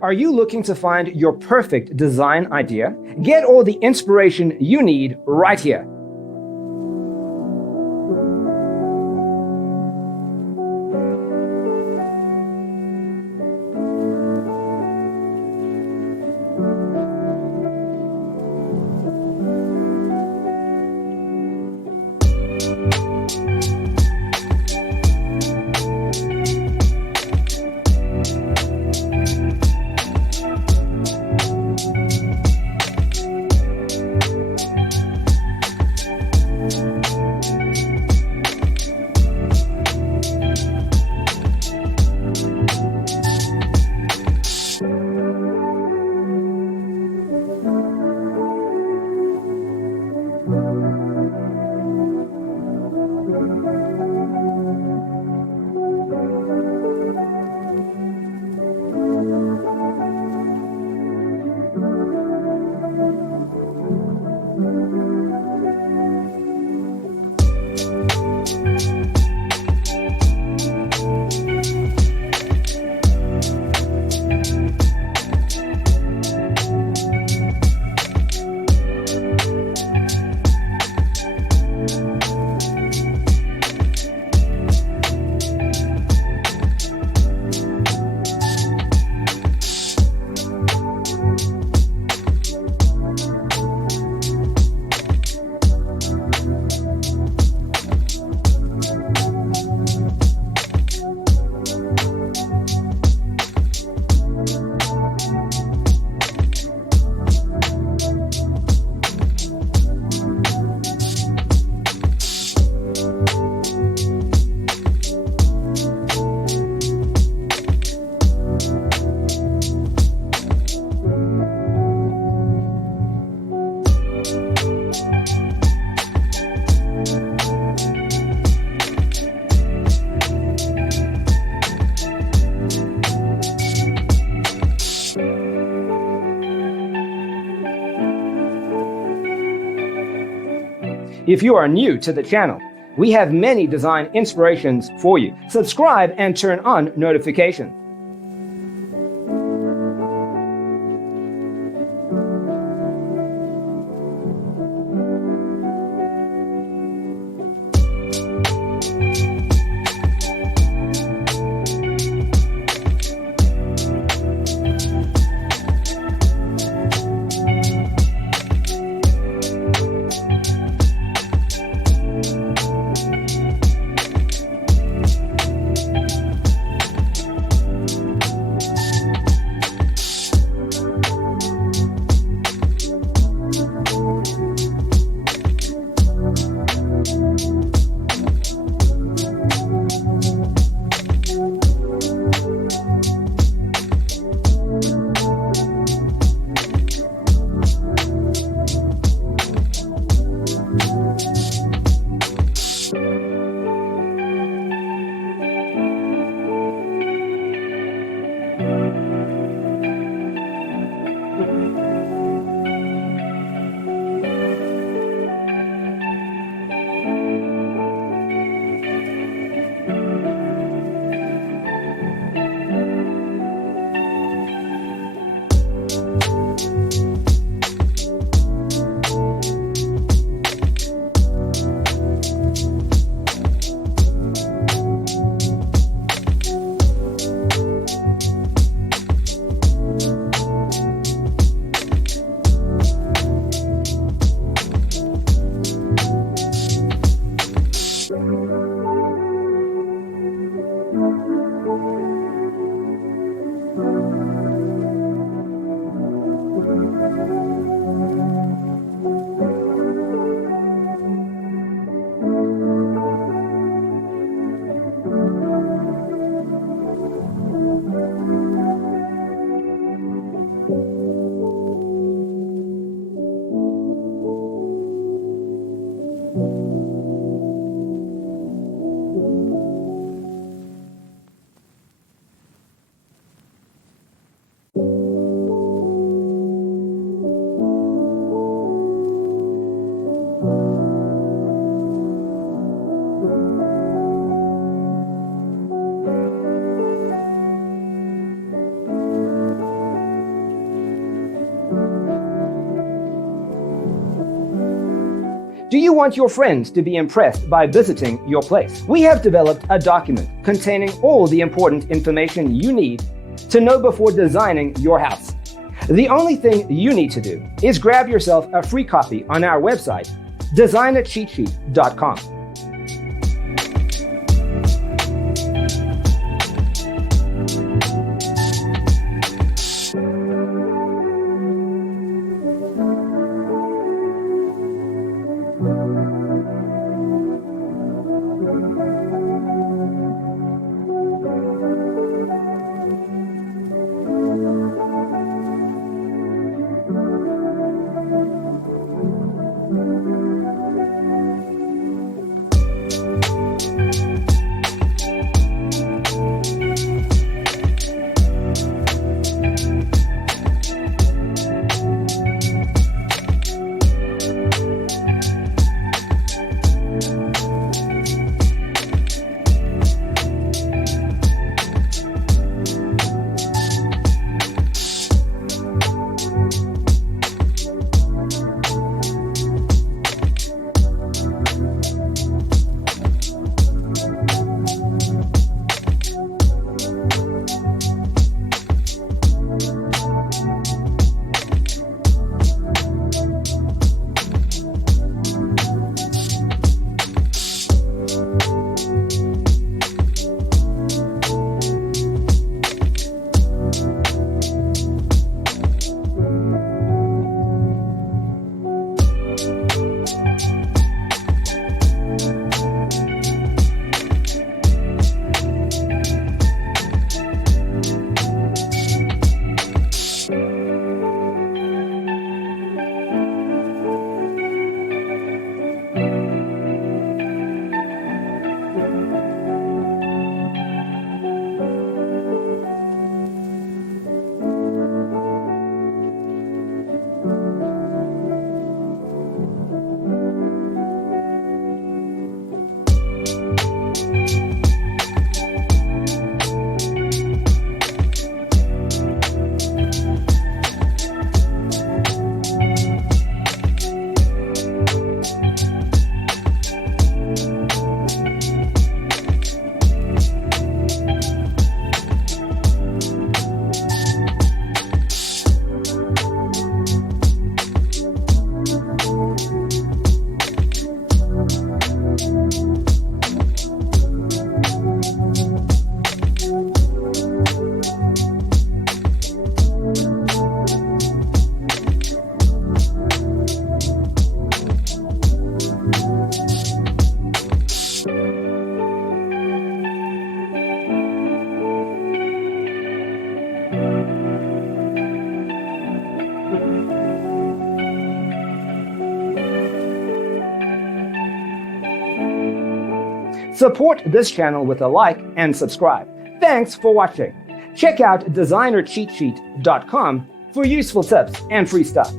Are you looking to find your perfect design idea? Get all the inspiration you need right here. If you are new to the channel, we have many design inspirations for you. Subscribe and turn on notifications. Do you want your friends to be impressed by visiting your place? We have developed a document containing all the important information you need to know before designing your house. The only thing you need to do is grab yourself a free copy on our website, designercheatsheet.com. Support this channel with a like and subscribe. Thanks for watching. Check out designercheatsheet.com for useful tips and free stuff.